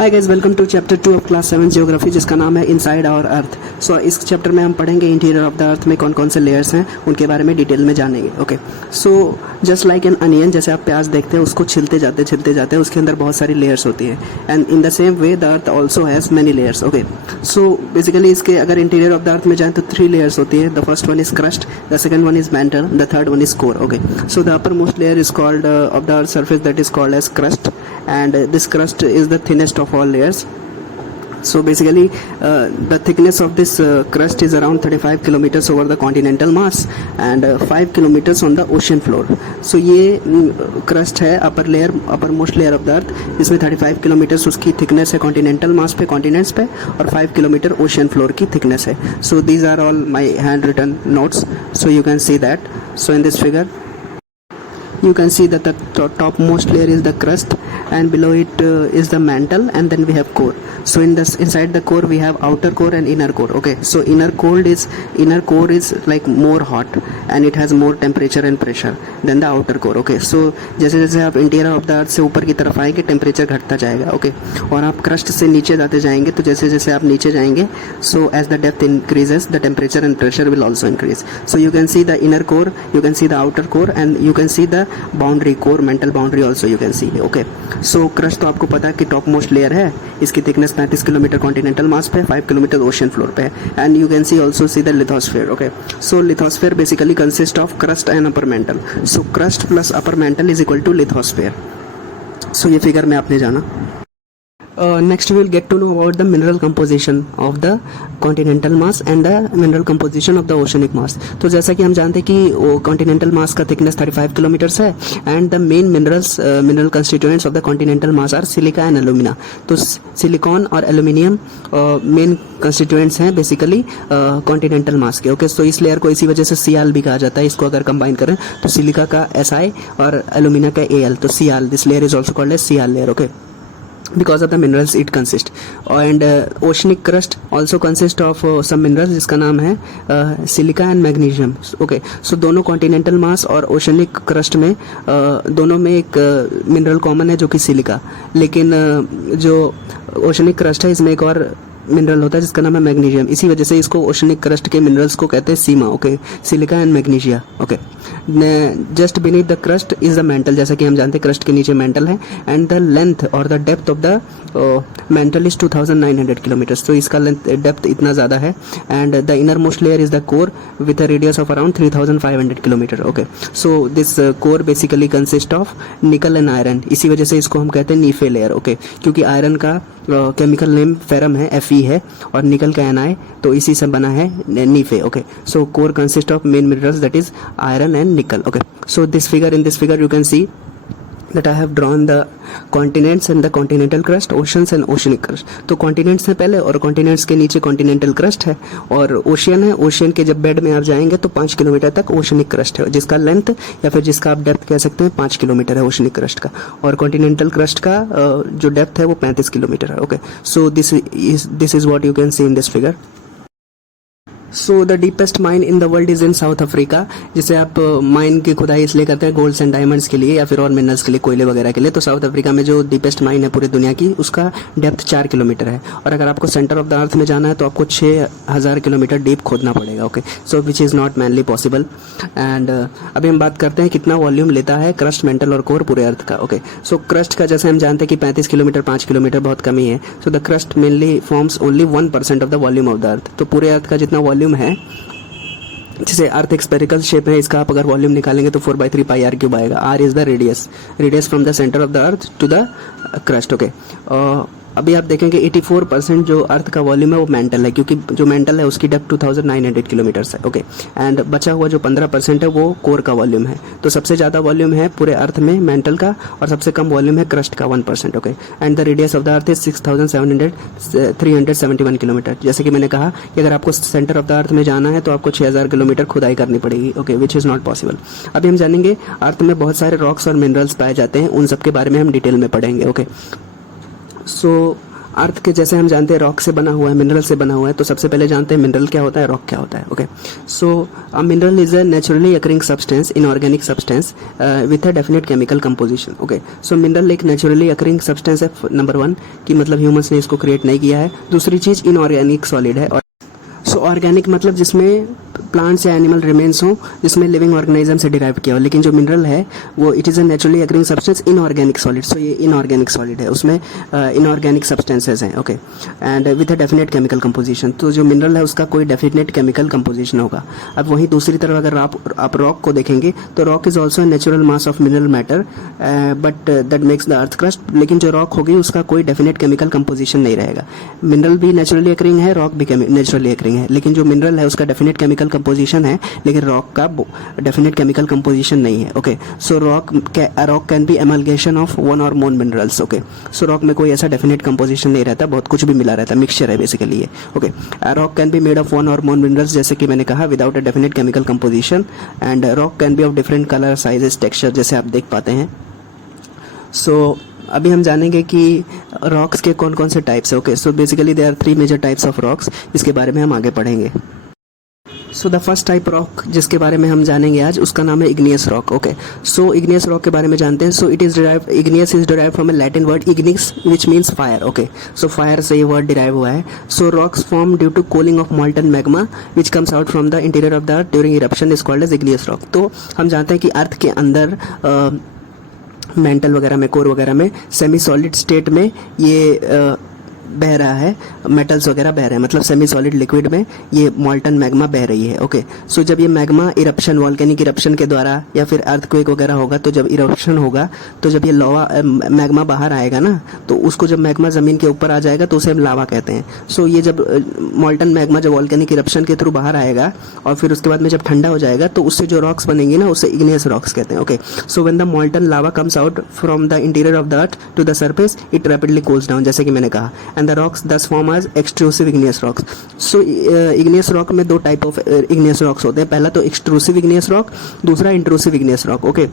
Hi guys, welcome to chapter 2 of class 7 geography, जिसका नाम है इनसाइड आवर अर्थ। सो इस चैप्टर में हम पढ़ेंगे इंटीरियर ऑफ द अर्थ में कौन कौन से लेयर्स हैं, उनके बारे में डिटेल में जानेंगे। Okay, so just like an onion, जैसे आप प्याज देखते हैं उसको छिलते जाते हैं, उसके अंदर बहुत सारी लेयर्स होती है। And in the same way the earth also has many layers. Okay, so basically इसके अगर इंटीरियर ऑफ द अर्थ में जाएँ तो 3 लेयर्स होती है। The first one is crust, the second one is mantle, the third one is core. Okay, so the upper most layer is called of the earth surface that is called as crust, and this crust is the thinnest of all layers. So basically the thickness of this crust is around 35 kilometers over the continental Mars and 5 kilometers on the ocean floor. So ये crust है upper most layer of the earth, इसमें 35 kilometers उसकी thickness है continental Mars पे, continents पे, और 5 kilometer ocean floor की thickness है. So these are all my handwritten notes, so you can see that. So in this figure you can see that the topmost layer is the crust, and below it is the mantle, and then we have core. So inside the core we have outer core and inner core. Okay, so inner core is like more hot and it has more temperature and pressure than the outer core. Okay, so जैसे जैसे आप interior of the अर्थ से ऊपर की तरफ आएंगे temperature घटता जाएगा. ओके, और आप क्रस्ट से नीचे जाते जाएंगे तो जैसे जैसे आप नीचे जाएंगे so as the depth increases the temperature and pressure will also increase. So you can see the inner core, you can see the outer core, and you can see the boundary core, mental boundary also you can C. Okay, so crust तो आपको पता है कि top most layer है, इसकी thickness 35 kilometre continental मास पे, 5 kilometre ocean floor पे है. And you can see also see the lithosphere. Okay, so lithosphere basically consist of crust and upper mantle. So crust plus upper mantle is equal to lithosphere. So ये figure में आपने जाना. Next we will get to know about the mineral composition of the continental Mars and the mineral composition of the oceanic Mars. तो जैसा कि हम जानते हैं कि continental Mars का thickness 35 किलोमीटर्स है, and the main mineral constituents of the continental Mars are silica and alumina. तो सिलिकॉन और एल्यूमिनियम मेन कंस्टिट्यूएंट्स हैं बेसिकली कॉन्टिनेंटल मास के. ओके, सो इस लेयर को इसी वजह से Cl भी कहा जाता है. इसको अगर कंबाइन करें तो सिलिका का Si और एल्यूमिना का Al, तो Cl, this layer is also called as Cl layer. Okay, because of the minerals it consists. And oceanic crust also consists of some minerals जिसका नाम है सिलिका एंड मैग्नीशियम. ओके, सो दोनों continental मास और oceanic crust में दोनों में एक mineral common है जो कि सिलिका, लेकिन जो ओशनिक क्रस्ट है इसमें एक और मिनरल होता है जिसका नाम है मैग्नीशियम. इसी वजह से इसको ओशनिक क्रस्ट के मिनरल्स को कहते हैं SIMA. Okay, silica and magnesia. Okay, just beneath the crust is the mantle, जैसा कि हम जानते हैं क्रस्ट के नीचे मेंटल है. एंड द लेंथ और the depth of the mental is 2900 kilometres. तो इसका लेंथ डेप्थ इतना ज़्यादा है. And the inner most layer is the core with a radius of around 3500 kilometre. Okay, so this core basically consist of निकल and iron. इसी वजह से इसको हम कहते हैं नीफे लेयर. ओके, क्योंकि आयरन का केमिकल नेम फेरम है, Fe है, और निकल का Na, तो इसी से बना है NIFE. Okay, so core consist of main minerals that is iron and nickel. Okay, so this figure, in this figure you can see that I have drawn the continents and the continental crust, oceans and oceanic crust. तो continents है पहले और continents के नीचे continental crust है और ocean है. ocean के जब बेड में आप जाएंगे तो 5 किलोमीटर तक oceanic crust है, जिसका लेंथ या फिर जिसका आप डेप्थ कह सकते हैं 5 किलोमीटर है oceanic crust का, और continental crust का जो डेप्थ है वो 35 किलोमीटर है. Okay, so this is what you can C in this figure. So the deepest mine in the world is in south Africa. जिसे आप माइन की खुदाई इसलिए करते हैं गोल्ड्स एंड डायमंड्स के लिए या फिर और मिनरल्स के लिए, कोयले वगैरह के लिए. तो साउथ अफ्रीका में जो डीपेस्ट माइन है पूरी दुनिया की, उसका डेप्थ 4 किलोमीटर है. और अगर आपको सेंटर ऑफ द अर्थ में जाना है तो आपको 6000 किलोमीटर डीप खोदना पड़ेगा. Okay, so which is not mainly possible. And अभी हम बात करते हैं कितना वॉल्यूम लेता है क्रस्ट, मेंटल और कोर पूरे अर्थ का. ओके, सो क्रस्ट का जैसे हम जानते हैं कि 35 किलोमीटर, 5 किलोमीटर बहुत कम ही है. So the crust mainly forms only 1% of the volume of the अर्थ. तो पूरे अर्थ का जितना वॉल्यूम है, जैसे अर्थ एक स्पेरिकल शेप है, इसका आप अगर वॉल्यूम निकालेंगे तो 4/3 पाई r क्यूब आएगा. r is the radius from the centre of the earth to the crust. Okay, अभी आप देखेंगे 84% जो अर्थ का वॉल्यूम है वो मेंटल है, क्योंकि जो मेंटल है उसकी डेप्थ 2900 किलोमीटर्स है. ओके, एंड बचा हुआ जो 15% है वो कोर का वॉल्यूम है. तो सबसे ज़्यादा वॉल्यूम है पूरे अर्थ में मेंटल का, और सबसे कम वॉल्यूम है क्रस्ट का 1%. Okay, and the radius of the earth is 6771 kilometre. जैसे कि मैंने कहा कि अगर आपको सेंटर ऑफ द अर्थ में जाना है तो आपको 6000 किलोमीटर खुदाई करनी पड़ेगी. Okay, which is not possible. अभी हम जानेंगे अर्थ में बहुत सारे रॉक्स और मिनरल्स पाए जाते हैं, उन सब के बारे में हम डिटेल में पढ़ेंगे. ओके, सो अर्थ के जैसे हम जानते हैं रॉक से बना हुआ है, मिनरल से बना हुआ है, तो सबसे पहले जानते हैं मिनरल क्या होता है, रॉक क्या होता है. Okay, so a mineral is a naturally occurring substance, inorganic substance with a definite chemical composition. Okay, so mineral एक नेचुरली अकरिंग सब्सटेंस है, नंबर 1 कि मतलब ह्यूमंस ने इसको क्रिएट नहीं किया है. दूसरी चीज़ इनऑर्गेनिक सॉलिड है. और सो ऑर्गेनिक मतलब जिसमें प्लांट्स या एनिमल रिमेन्स हों, जिसमें लिविंग ऑर्गेनिज्म से डिराइव किया हो. लेकिन जो मिनरल है वो it is a naturally occurring substance inorganic solid. So ये इनऑर्गेनिक सॉलिड है, उसमें इनऑर्गेनिक सब्सटेंसेज हैं. Okay, and with a definite chemical composition. तो जो मिनरल है उसका कोई डेफिनेट केमिकल कंपोजिशन होगा. अब वहीं दूसरी तरफ अगर आप रॉक को देखेंगे तो rock is also natural mass of mineral matter, but that makes the earth crust. लेकिन जो रॉक होगी उसका कोई डेफिनेट केमिकल कंपोजिशन नहीं रहेगा. मिनरल भी नेचुरली अकरिंग है, रॉक भी नेचुरली अकरिंग है, लेकिन जो मिनरल है उसका डेफिनेट केमिकल कंपोजिशन है, लेकिन रॉक का डेफिनेट केमिकल कंपोजिशन नहीं है. Okay, so rock can be amalgamation of one और more minerals. Okay, so rock में कोई ऐसा डेफिनेट कंपोजिशन नहीं रहता, बहुत कुछ भी मिला रहता है, मिक्सचर है बेसिकली ये. Okay, rock can be made of one और मोर मिनरल्स, जैसे कि मैंने कहा, without a definite chemical composition. And rock can B of different colour, sizes, texture, जैसे आप देख पाते हैं. सो अभी हम जानेंगे कि रॉक्स के कौन कौन से टाइप्स है. Okay, so basically there are 3 major types of rocks, इसके बारे में हम आगे पढ़ेंगे. So the first type rock जिसके बारे में हम जानेंगे आज, उसका नाम है igneous rock. Okay, so igneous rock के बारे में जानते हैं. So it is derive, igneous is derive from a Latin word ignis which means fire. Okay, so fire से ये वर्ड डिराइव हुआ है. सो rocks form due to cooling of molten magma which comes out from the interior of the earth during eruption is called as igneous rock. तो हम जानते हैं कि अर्थ के अंदर मेंटल वगैरह में, कोर वगैरह में, सेमी सॉलिड स्टेट में ये बह रहा है, मेटल्स वगैरह बह रहे हैं, मतलब सेमी सॉलिड लिक्विड में ये मॉल्टन मैग्मा बह रही है. ओके, सो जब ये मैग्मा इरप्शन, वॉल्केनिक इरप्शन के द्वारा या फिर अर्थक्वेक वगैरह होगा, तो जब इरप्शन होगा तो जब ये लावा मैग्मा बाहर आएगा ना, तो उसको जब मैग्मा ज़मीन के ऊपर आ जाएगा तो उसे हम लावा कहते हैं. सो ये जब मॉल्टन मैग्मा जब वॉल्केनिक इरप्शन के थ्रू बाहर आएगा और फिर उसके बाद में जब ठंडा हो जाएगा तो उससे जो रॉक्स बनेंगी ना, उसे इग्नियस रॉक्स कहते हैं. Okay, so when the molten lava comes out from the interior of the earth to the surface, it rapidly cools down, जैसे कि मैंने कहा, and the rocks thus form as extrusive igneous rocks. So igneous rock में 2 type of igneous rocks होते हैं. पहला तो extrusive igneous rock, दूसरा intrusive igneous rock. ओके,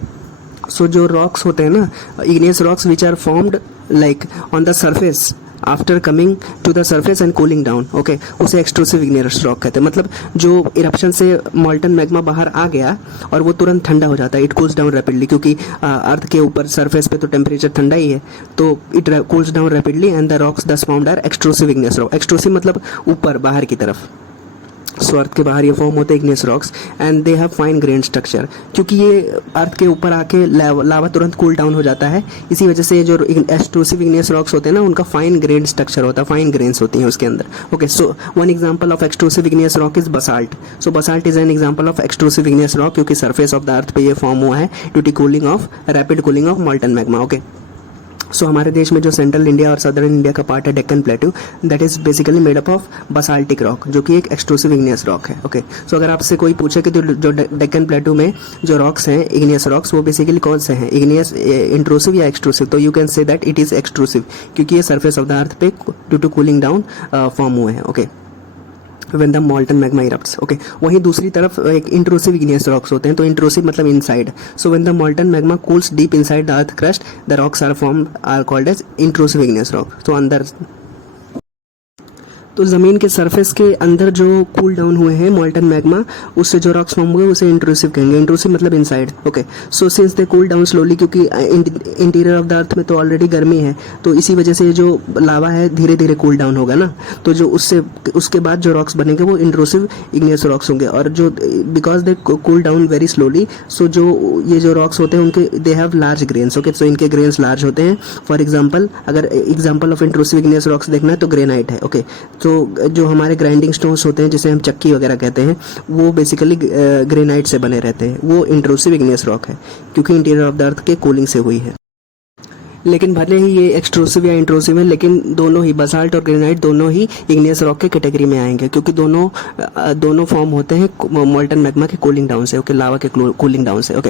सो जो रॉक्स होते हैं ना, igneous rocks which are formed like on the surface after coming to the surface and cooling down. Okay, उसे एक्सट्रूसिव इग्नियस रॉक कहते हैं. मतलब जो इरप्शन से मॉल्टन मैग्मा बाहर आ गया और वो तुरंत ठंडा हो जाता है, इट कूल्स डाउन रैपिडली, क्योंकि अर्थ के ऊपर सरफेस पे तो टेम्परेचर ठंडा ही है, तो it cools down rapidly and the rocks thus formed are extrusive igneous rock. Extrusive मतलब ऊपर, बाहर की तरफ. सो अर्थ के बाहर ये फॉर्म होते हैं igneous rocks and they have fine grain structure. क्योंकि ये अर्थ के ऊपर आके लावा तुरंत कूल डाउन हो जाता है, इसी वजह से जो एक्सट्रूसिव इग्नियस रॉक्स होते हैं ना, उनका फाइन ग्रेन स्ट्रक्चर होता है, फाइन ग्रेन्स होती हैं उसके अंदर. Okay, so one example of extrusive igneous rock is basalt. So basalt is an example of extrusive igneous rock, क्योंकि सरफेस ऑफ द अर्थ पे ये फॉर्म हुआ है due to cooling of, rapid cooling of molten magma. Okay, so हमारे देश में जो central India और सदर्न इंडिया का पार्ट है, Deccan plateau, that is basically made up of basaltic rock, जो कि एक एक्सट्रूसिव इग्नियस रॉक है. ओके, सो अगर आपसे कोई पूछे कि जो डेक्कन प्लेटू में जो रॉक्स हैं, इग्नियस रॉक्स, वो बेसिकली कौन से हैं, इग्नियस, इंट्रूसिव या एक्सट्रूसिव, तो you can say that it is extrusive, क्योंकि ये सरफेस ऑफ द अर्थ पे due to cooling down form हुए हैं. Okay, when the molten magma erupts. Okay, वहीं दूसरी तरफ एक इंट्रूसिव इग्नियस रॉक्स होते हैं. तो इंट्रूसिव मतलब inside. So when the molten magma cools deep inside the earth crust, the rocks are called as intrusive igneous rock. तो अंदर, तो ज़मीन के सरफेस के अंदर जो कूल डाउन हुए हैं मॉल्टन मैग्मा, उससे जो रॉक्स फॉर्म हुए उसे इंट्रूसिव कहेंगे. इंट्रूसिव मतलब inside. Okay, so since they cool down slowly, क्योंकि इंटीरियर ऑफ द अर्थ में तो ऑलरेडी गर्मी है, तो इसी वजह से जो लावा है धीरे धीरे कूल डाउन होगा ना, तो जो उसके बाद जो रॉक्स बनेंगे वो इंट्रूसिव इग्नियस रॉक्स होंगे. और जो because they cool down very slowly, so जो ये जो रॉक्स होते हैं उनके they have large grains. Okay, so इनके ग्रेन्स लार्ज होते हैं. फॉर एग्जाम्पल, अगर example of intrusive igneous rocks देखना है तो ग्रेनाइट है. ओके, तो जो हमारे ग्राइंडिंग स्टोन्स होते हैं, जिसे हम चक्की वगैरह कहते हैं, वो बेसिकली ग्रेनाइट से बने रहते हैं. वो इंट्रूसिव इग्नियस रॉक है, क्योंकि इंटीरियर ऑफ द अर्थ के कूलिंग से हुई है. लेकिन भले ही ये एक्सट्रूसिव या इंट्रूसिव है, लेकिन दोनों ही, बसाल्ट और ग्रेनाइट दोनों ही इग्नियस रॉक के कैटेगरी में आएंगे, क्योंकि दोनों फॉर्म होते हैं मॉल्टन मैग्मा के कूलिंग डाउन से. ओके, लावा के कूलिंग डाउन से. ओके,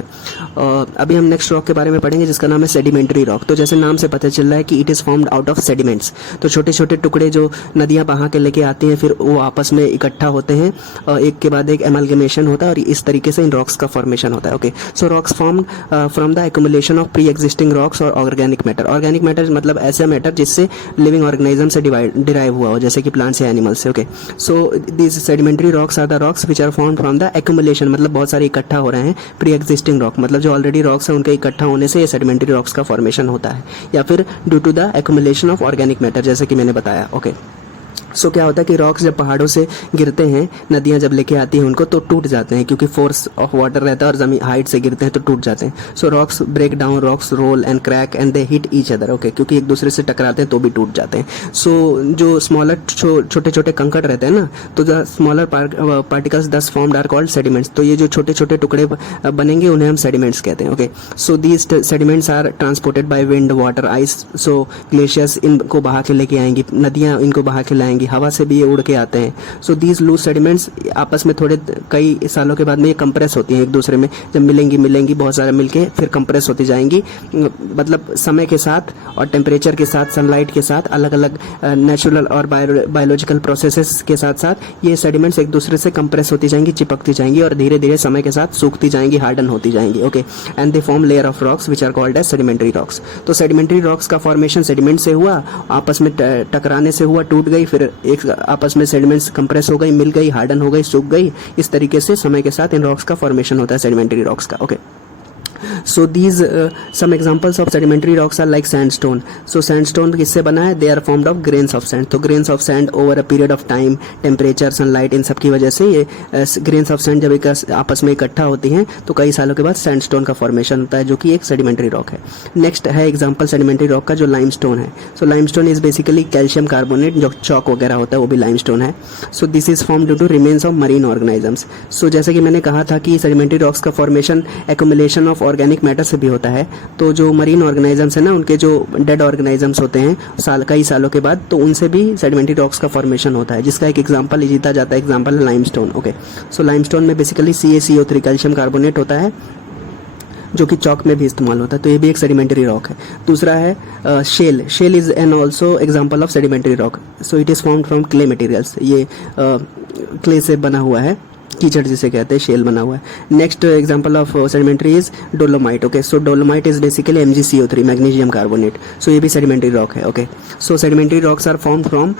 अभी हम नेक्स्ट रॉक के बारे में पढ़ेंगे, जिसका नाम है सेडिमेंट्री रॉक. तो जैसे नाम से पता चल रहा है कि it is formed out of sediments. तो छोटे छोटे टुकड़े जो नदियाँ बहा के लेके आती हैं, फिर वो आपस में इकट्ठा होते हैं, एक के बाद एक एमलगमेशन होता है, और इस तरीके से इन रॉक्स का फॉर्मेशन होता है. Okay, so rocks formed from the accumulation of pre existing rocks और ऑर्गेनिक मैटर। ऑर्गेनिक मैटर मतलब ऐसा मैटर जिससे लिविंग ऑर्गेनिज्म से डिराइव हुआ हो, जैसे कि प्लांट्स या एनिमल्स से। Okay, so this sedimentary rocks are the rocks which are formed from the accumulation, मतलब बहुत सारे इकट्ठा हो रहे हैं। प्री एग्जिस्टिंग रॉक मतलब जो ऑलरेडी रॉक्स है उनके इकट्ठा होने से ये सेडिमेंट्री रॉक्स का फॉर्मेशन होता है, या फिर due to the accumulation of organic matter, जैसे कि मैंने बताया। ओके, सो क्या होता है कि रॉक्स जब पहाड़ों से गिरते हैं, नदियां जब लेके आती हैं उनको, तो टूट जाते हैं क्योंकि फोर्स ऑफ वाटर रहता है और जमीन हाइट से गिरते हैं तो टूट जाते हैं। So rocks break down, rocks roll and crack and they hit each other. Okay, क्योंकि एक दूसरे से टकराते हैं तो भी टूट जाते हैं। सो जो स्मॉलर छोटे छोटे कंकड़ रहते हैं ना, तो the smaller particles thus formed are called sediments. तो ये जो छोटे छोटे टुकड़े बनेंगे उन्हें हम सेडिमेंट्स कहते हैं। Okay, so these sediments are transported by wind, water, ice. So glaciers इनको बहा के लेके आएंगी, नदियां इनको बहा के लाएंगी, हवा से भी ये उड़ के आते हैं। सो दीज लूज सेडिमेंट्स आपस में थोड़े कई सालों के बाद में ये कंप्रेस होती हैं एक दूसरे में, जब मिलेंगी बहुत सारे मिलके फिर कंप्रेस होती जाएंगी। मतलब समय के साथ और टेम्परेचर के साथ, सनलाइट के साथ, अलग अलग नेचुरल और बायोलॉजिकल प्रोसेसेस के साथ साथ ये सेडिमेंट्स एक दूसरे से कंप्रेस होती जाएंगी, चिपकती जाएंगी और धीरे धीरे समय के साथ सूखती जाएंगी, हार्डन होती जाएंगी। Okay, and they form layer of rocks which are called as sedimentary rocks. तो सेडिमेंट्री रॉक्स का फॉर्मेशन सेडिमेंट से हुआ, आपस में टकराने से हुआ, टूट गई, फिर एक आपस में सेडिमेंट्स कंप्रेस हो गई, मिल गई, हार्डन हो गई, सूख गई। इस तरीके से समय के साथ इन रॉक्स का फॉर्मेशन होता है, सेडिमेंट्री रॉक्स का। Okay, so these some examples of sedimentary rocks are like sandstone. So sandstone किससे बना है? They are formed of grains of sand. तो grains of sand over a period of time, temperature, sunlight, इन सब की वजह से ये grains of sand जब एक आपस में इकट्ठा होती हैं तो कई सालों के बाद सैंडस्टोन का फॉर्मेशन होता है, जो कि एक सेडिमेंट्री रॉक है। नेक्स्ट है एग्जांपल सेडिमेंट्री रॉक का जो लाइमस्टोन है। So limestone is basically calcium carbonate, जो चौक वगैरह होता है वो भी लाइमस्टोन है। So this is form due to remains of marine organisms. So जैसे कि मैंने कहा था कि सेडिमेंट्री रॉक्स का formation accumulation of organic matter से भी होता है। तो जो मरीन ऑर्गेनिजम्स है ना, उनके जो डेड ऑर्गेनिजम्स होते हैं कई सालों के बाद, तो उनसे भी सेडिमेंट्री रॉक्स का फॉर्मेशन होता है, जिसका एक एग्जांपल जीता जाता है, एग्जांपल है लाइमस्टोन। ओके, सो लाइमस्टोन में बेसिकली CaCO3 कैल्शियम कार्बोनेट होता है, जो कि चौक में भी इस्तेमाल होता है, तो ये भी एक सेडिमेंट्री रॉक है। दूसरा है shale. Shale is an also example of sedimentary rock. So it is formed from clay materials. ये क्ले से बना हुआ है, कीचड़ जिसे कहते हैं, शेल बना हुआ है। Next example of sedimentary is dolomite. Okay, so dolomite is basically MgCO3, magnesium carbonate. So ये भी सेडिमेंट्री रॉक है। Okay, so sedimentary rocks are formed from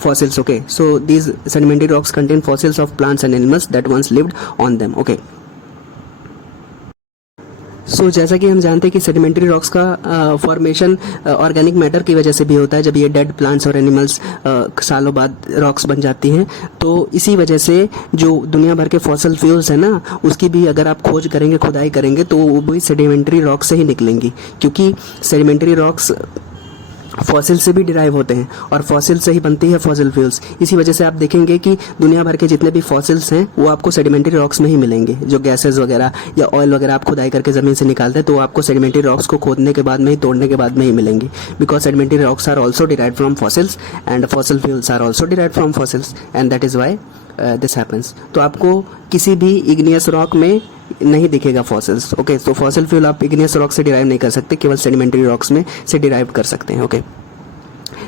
fossils. Okay, so these sedimentary rocks contain fossils of plants and animals that once lived on them. Okay, so जैसा कि हम जानते हैं कि sedimentary rocks का फॉर्मेशन ऑर्गेनिक मैटर की वजह से भी होता है। जब ये डेड प्लांट्स और एनिमल्स सालों बाद रॉक्स बन जाती हैं, तो इसी वजह से जो दुनिया भर के फॉसिल फ्यूल्स है ना, उसकी भी अगर आप खोज करेंगे, खुदाई करेंगे, तो वो भी सेडिमेंट्री रॉक से ही निकलेंगी, क्योंकि सेडिमेंट्री रॉक्स फॉसिल से भी डिराइव होते हैं और फॉसिल से ही बनती है फॉसिल फ्यूल्स। इसी वजह से आप देखेंगे कि दुनिया भर के जितने भी फॉसिल्स हैं वो आपको सेडिमेंट्री रॉक्स में ही मिलेंगे। जो गैसेस वगैरह या ऑयल वगैरह आप खुदाई करके ज़मीन से निकालते हैं, तो वो आपको सेडिमेंट्री रॉक्स को खोदने के बाद में ही, तोड़ने के बाद में ही मिलेंगी, because sedimentary rocks are also derived from fossils and fossil fuels are also derived from fossils, and that is why this happens. तो आपको किसी भी इग्नियस रॉक में नहीं दिखेगा फॉसिल्स। ओके, तो फॉसिल फ्यूल आप इग्नियस रॉक से डिराइव नहीं कर सकते, केवल सेडिमेंट्री रॉक्स में से डिराइव कर सकते हैं। ओके,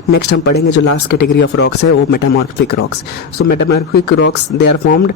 नेक्स्ट हम पढ़ेंगे जो लास्ट कैटेगरी ऑफ रॉक्स है, वो metamorphic rocks. So metamorphic rocks they are formed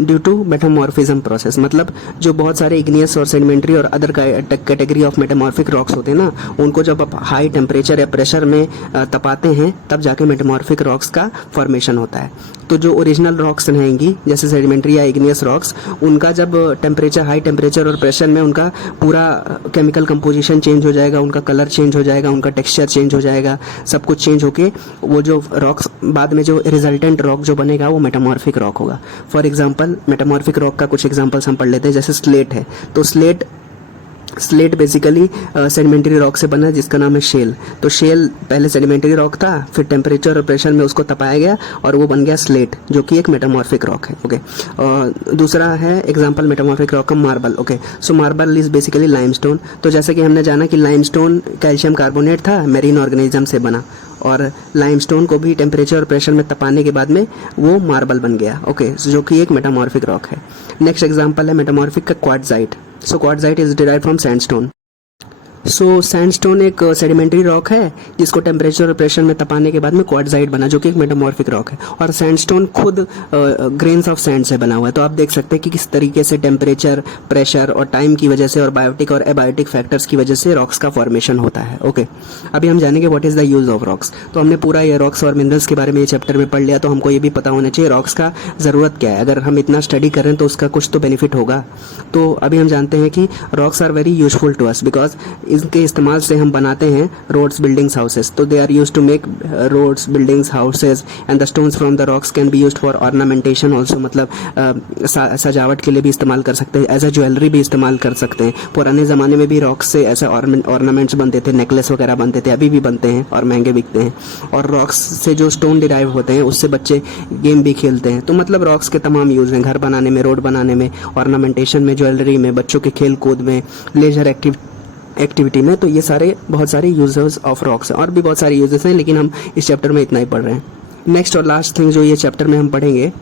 due to metamorphism process. मतलब जो बहुत सारे इग्नियस और सेडिमेंट्री और other category of metamorphic rocks होते हैं ना, उनको जब आप हाई टेम्परेचर या प्रेशर में तपाते हैं, तब जाके मेटामॉर्फिक रॉक्स का फॉर्मेशन होता है। तो जो ओरिजिनल रॉक्स रहेंगी, जैसे सेडिमेंट्री या इग्नियस रॉक्स, उनका जब टेम्परेचर, हाई टेम्परेचर और प्रेशर में उनका पूरा केमिकल कंपोजिशन चेंज हो जाएगा, उनका कलर चेंज हो जाएगा, उनका टेक्सचर चेंज हो जाएगा, सब कुछ चेंज होके वो जो रॉक्स बाद में जो रिजल्टेंट रॉक जो बनेगा वो मेटामॉर्फिक रॉक होगा। फॉर एग्जांपल मेटामॉर्फिक रॉक का कुछ एग्जांपल्स हम पढ़ लेते हैं। जैसे स्लेट है, तो स्लेट बेसिकली सेडिमेंट्री रॉक से बना है, जिसका नाम है शेल। तो शेल पहले सेडिमेंट्री रॉक था, फिर टेम्परेचर और प्रेशर में उसको तपाया गया और वो बन गया स्लेट, जो कि एक मेटामॉर्फिक रॉक है। ओके, और दूसरा है एग्जांपल मेटामॉर्फिक रॉक का marble. Okay, so marble is basically limestone. तो जैसे कि हमने जाना कि लाइमस्टोन कैल्शियम कार्बोनेट था, मेरीन ऑर्गेनिज्म से बना, और लाइमस्टोन को भी टेम्परेचर और प्रेशर में तपाने के बाद में वो मार्बल बन गया। ओके, जो कि एक मेटामॉर्फिक रॉक है। नेक्स्ट एग्जांपल है मेटामॉर्फिक का quartzite. So quartzite is derived from sandstone. So sandstone एक सेडिमेंट्री रॉक है जिसको टेम्परेचर और प्रेशर में तपाने के बाद में क्वार्टजाइट बना, जो कि एक मेटामॉर्फिक रॉक है। और सैंडस्टोन खुद ग्रेन्स ऑफ सैंड से बना हुआ है। तो आप देख सकते हैं कि किस तरीके से टेम्परेचर, प्रेशर और टाइम की वजह से और बायोटिक और एबायोटिक फैक्टर्स की वजह से रॉक्स का फॉर्मेशन होता है। ओके, अभी हम जानेंगे what is the use of rocks. तो हमने पूरा ये रॉक्स और मिनरल्स के बारे में ये चैप्टर में पढ़ लिया, तो हमको ये भी पता होना चाहिए रॉक्स का ज़रूरत क्या है। अगर हम इतना स्टडी करें तो उसका कुछ तो बेनिफिट होगा। तो अभी हम जानते हैं कि rocks are very useful to us because इनके इस्तेमाल से हम बनाते हैं रोड्स, बिल्डिंग्स, हाउसेस। तो they are use to make roads, buildings, houses and the stones from the rocks can be used for ornamentation also, मतलब सजावट के लिए भी इस्तेमाल कर सकते हैं, एज अ ज्वेलरी भी इस्तेमाल कर सकते हैं। पुराने ज़माने में भी रॉक्स से ऐसे ऑर्नामेंट्स बनते थे, नेकलेस वगैरह बनते थे, अभी भी बनते हैं और महंगे बिकते हैं। और रॉक्स से जो स्टोन डिराइव होते हैं उससे बच्चे गेम भी खेलते हैं। तो मतलब रॉक्स के तमाम यूज़ हैं, घर बनाने में, रोड बनाने में, ऑर्नामेंटेशन में, ज्वेलरी में, बच्चों के खेल कूद में, लेजर एक्टिविटी में। तो ये सारे बहुत सारे यूजर्स ऑफ रॉक्स हैं और भी बहुत सारे यूजर्स हैं, लेकिन हम इस चैप्टर में इतना ही पढ़ रहे हैं। नेक्स्ट और लास्ट थिंग जो ये चैप्टर में हम पढ़ेंगे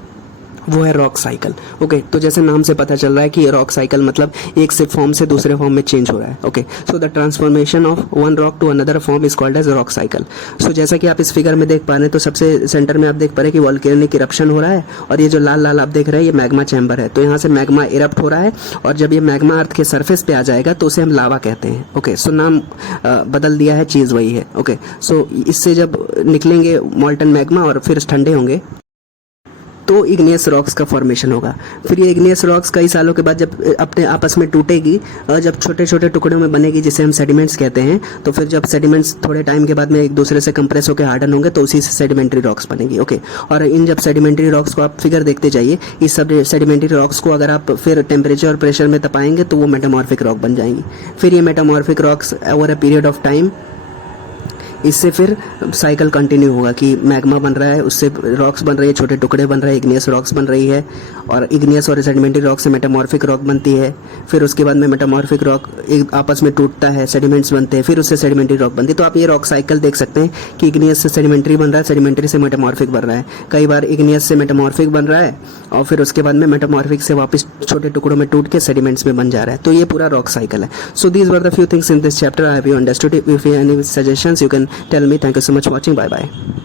वो है रॉक साइकिल। ओके, तो जैसे नाम से पता चल रहा है कि रॉक साइकिल मतलब एक से फॉर्म से दूसरे फॉर्म में चेंज हो रहा है। Okay, so the transformation of one rock to another form is called as rock cycle. So जैसा कि आप इस फिगर में देख पा रहे हैं, तो सबसे सेंटर में आप देख पा रहे हैं कि वॉल्केनिक इरप्शन हो रहा है और ये जो लाल लाल आप देख रहे हैं ये मैग्मा चैम्बर है। तो यहाँ से मैग्मा इरप्ट हो रहा है और जब ये मैग्मा अर्थ के सरफेस पे आ जाएगा तो उसे हम लावा कहते हैं। ओके, सो नाम बदल दिया है, चीज़ वही है। ओके, सो इससे जब निकलेंगे मॉल्टन मैग्मा और फिर ठंडे होंगे तो इग्नियस रॉक्स का फॉर्मेशन होगा। फिर ये इग्नियस रॉक्स कई सालों के बाद जब अपने आपस में टूटेगी और जब छोटे छोटे टुकड़ों में बनेगी, जिसे हम सेडिमेंट्स कहते हैं, तो फिर जब सेडिमेंट्स थोड़े टाइम के बाद में एक दूसरे से कंप्रेस होकर हार्डन होंगे तो उसी से सेडिमेंट्री रॉक्स बनेगी। ओके, और इन जब सेडिमेंट्री रॉक्स को आप फिगर देखते जाइए, इस सब सेडिमेंट्री रॉक्स को अगर आप फिर टेम्परेचर और प्रेशर में तपाएंगे तो वो मेटामॉर्फिक रॉक बन जाएंगी। फिर ये metamorphic rocks over a period of time, इससे फिर साइकिल कंटिन्यू होगा कि मैग्मा बन रहा है, उससे रॉक्स बन रही है, छोटे टुकड़े बन रहे हैं, इग्नियस रॉक्स बन रही है और इग्नियस और सेडिमेंट्री रॉक से मेटामॉर्फिक रॉक बनती है। फिर उसके बाद में मेटामॉर्फिक रॉक एक आपस में टूटता है, सेडिमेंट्स बनते हैं, फिर उससे सेडिमेंट्री रॉक बनती है। तो आप ये रॉक साइकिल देख सकते हैं कि इग्नियस से सेडिमेंट्री बन रहा है, सेडिमेंट्री से मेटामॉर्फिक बन रहा है, कई बार इग्नियस से मेटामॉर्फिक बन रहा है और फिर उसके बाद में मेटामॉर्फिक से वापस छोटे टुकड़ों में टूट के सेडिमेंट्स में बन जा रहा है। तो ये पूरा रॉक साइकिल है। So these were the few things in this chapter. I have you understood? If you have any suggestions you can tell me. Thank you so much for watching. Bye bye.